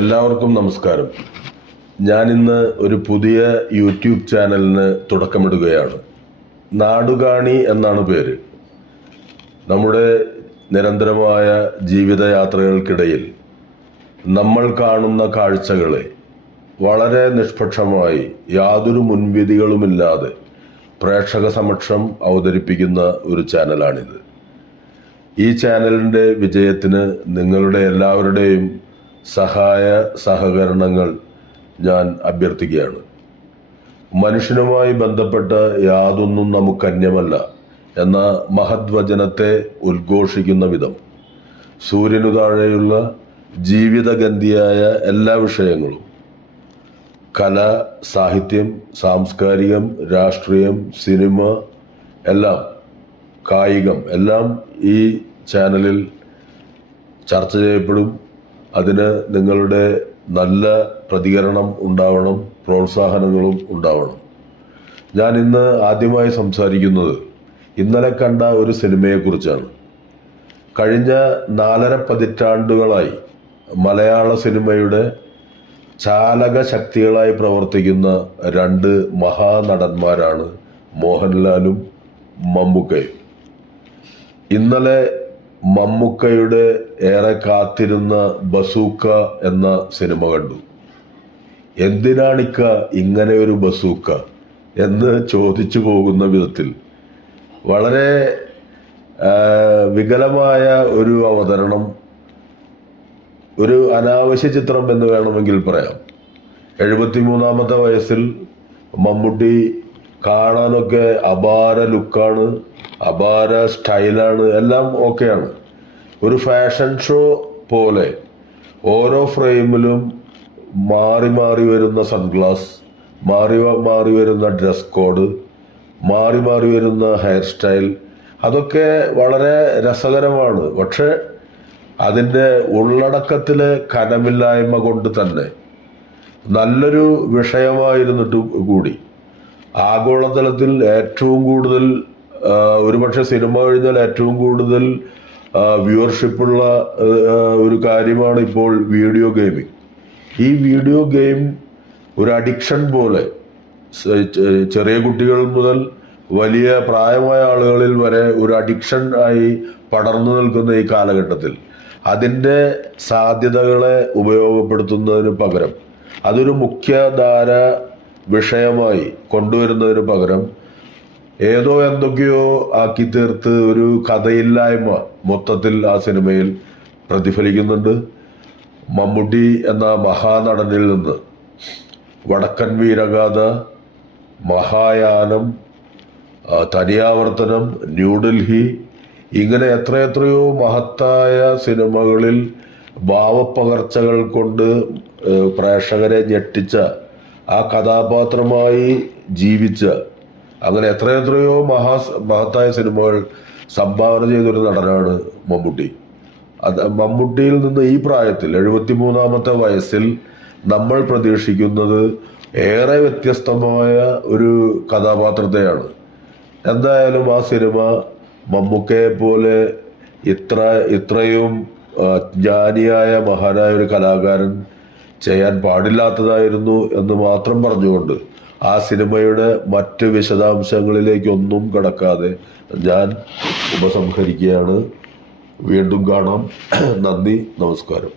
എല്ലാവർക്കും നമസ്കാരം. ഞാനിന്ന് ഒരു പുതിയ യൂട്യൂബ് ചാനലിന് തുടക്കമിടുകയാണ്. നാടുകാണി എന്നാണ് പേര്. നമ്മുടെ നിരന്തരമായ ജീവിതയാത്രകൾക്കിടയിൽ നമ്മൾ കാണുന്ന കാഴ്ചകളെ വളരെ നിഷ്പക്ഷമായി യാതൊരു മുൻവിധികളുമില്ലാതെ പ്രേക്ഷക സമക്ഷം അവതരിപ്പിക്കുന്ന ഒരു ചാനലാണിത്. ഈ ചാനലിൻ്റെ വിജയത്തിന് നിങ്ങളുടെ എല്ലാവരുടെയും സഹായ സഹകരണങ്ങൾ ഞാൻ അഭ്യർത്ഥിക്കുകയാണ്. മനുഷ്യനുമായി ബന്ധപ്പെട്ട യാതൊന്നും നമുക്കന്യമല്ല എന്ന മഹദ്വചനത്തെ ഉദ്ഘോഷിക്കുന്ന വിധം സൂര്യനു താഴെയുള്ള ജീവിതഗന്ധിയായ എല്ലാ വിഷയങ്ങളും, കല, സാഹിത്യം, സാംസ്കാരികം, രാഷ്ട്രീയം, സിനിമ, എല്ലാം, കായികം എല്ലാം ഈ ചാനലിൽ ചർച്ച ചെയ്യപ്പെടും. അതിന് നിങ്ങളുടെ നല്ല പ്രതികരണം ഉണ്ടാവണം, പ്രോത്സാഹനങ്ങളും ഉണ്ടാവണം. ഞാൻ ഇന്ന് ആദ്യമായി സംസാരിക്കുന്നത് ഇന്നലെ കണ്ട ഒരു സിനിമയെക്കുറിച്ചാണ്. കഴിഞ്ഞ 4.5 പതിറ്റാണ്ടുകളായി മലയാള സിനിമയുടെ ചാലക ശക്തികളായി പ്രവർത്തിക്കുന്ന 2 മഹാനടന്മാരാണ് മോഹൻലാലും മമ്മൂക്കയും. ഇന്നലെ മമ്മൂക്കയുടെ ഏറെ കാത്തിരുന്ന ബസൂക്ക എന്ന സിനിമ കണ്ടു. എന്തിനാണിക്ക ഇങ്ങനെ ഒരു ബസൂക്ക എന്ന് ചോദിച്ചു പോകുന്ന വിധത്തിൽ വളരെ വികലമായ ഒരു അവതരണം, ഒരു അനാവശ്യ ചിത്രം എന്ന് വേണമെങ്കിൽ പറയാം. 73ാമത്തെ വയസ്സിൽ മമ്മൂട്ടി കാണാനൊക്കെ അപാര ലുക്കാണ്, അപാര സ്റ്റൈലാണ്, എല്ലാം ഓക്കെയാണ്. ഒരു ഫാഷൻ ഷോ പോലെ ഓരോ ഫ്രെയിമിലും മാറി മാറി വരുന്ന സൺഗ്ലാസ്, മാറി വരുന്ന ഡ്രസ് കോഡ്, മാറി വരുന്ന ഹെയർ സ്റ്റൈൽ, അതൊക്കെ വളരെ രസകരമാണ്. പക്ഷെ അതിൻ്റെ ഉള്ളടക്കത്തിലെ കനമില്ലായ്മ കൊണ്ട് തന്നെ നല്ലൊരു വിഷയമായിരുന്നിട്ട് കൂടി ആഗോളതലത്തിൽ ഏറ്റവും കൂടുതൽ, ഒരുപക്ഷെ സിനിമ കഴിഞ്ഞാൽ ഏറ്റവും കൂടുതൽ വ്യൂവർഷിപ്പുള്ള ഒരു കാര്യമാണ് ഇപ്പോൾ വീഡിയോ ഗെയിമിംഗ്. ഈ വീഡിയോ ഗെയിം ഒരു അഡിക്ഷൻ പോലെ ചെറിയ കുട്ടികൾ മുതൽ വലിയ പ്രായമായ ആളുകളിൽ വരെ ഒരു അഡിക്ഷൻ ആയി പടർന്നു നിൽക്കുന്ന ഈ കാലഘട്ടത്തിൽ അതിൻ്റെ സാധ്യതകളെ ഉപയോഗപ്പെടുത്തുന്നതിന് പകരം, അതൊരു മുഖ്യധാര വിഷയമായി കൊണ്ടുവരുന്നതിന് പകരം ഏതോ എന്തൊക്കെയോ ആക്കി തീർത്ത് ഒരു കഥയില്ലായ്മ മൊത്തത്തിൽ ആ സിനിമയിൽ പ്രതിഫലിക്കുന്നുണ്ട്. മമ്മൂട്ടി എന്ന മഹാനടനിൽ നിന്ന് വടക്കൻ വീരഗാഥ, മഹായാനം, തനിയാവർത്തനം, ന്യൂഡൽഹി, ഇങ്ങനെ എത്രയെത്രയോ മഹത്തായ സിനിമകളിൽ ഭാവപ്പകർച്ചകൾ കൊണ്ട് പ്രേക്ഷകരെ ഞെട്ടിച്ച, ആ കഥാപാത്രമായി ജീവിച്ച, അങ്ങനെ എത്രയെത്രയോ മഹത്തായ സിനിമകൾ സംഭാവന ചെയ്തൊരു നടനാണ് മമ്മൂട്ടി. മമ്മൂട്ടിയിൽ നിന്ന് ഈ പ്രായത്തിൽ 73ാമത്തെ വയസ്സിൽ നമ്മൾ പ്രതീക്ഷിക്കുന്നത് ഏറെ വ്യത്യസ്തമായ ഒരു കഥാപാത്രത്തെയാണ്. എന്തായാലും ആ സിനിമ മമ്മൂക്കയെ പോലെ ഇത്രയും ജ്ഞാനിയായ മഹാനായ ഒരു കലാകാരൻ ചെയ്യാൻ പാടില്ലാത്തതായിരുന്നു എന്ന് മാത്രം പറഞ്ഞുകൊണ്ട് ആ സിനിമയുടെ മറ്റ് വിശദാംശങ്ങളിലേക്കൊന്നും കടക്കാതെ ഞാൻ ഉപസംഹരിക്കുകയാണ്. വീണ്ടും കാണാം. നന്ദി, നമസ്കാരം.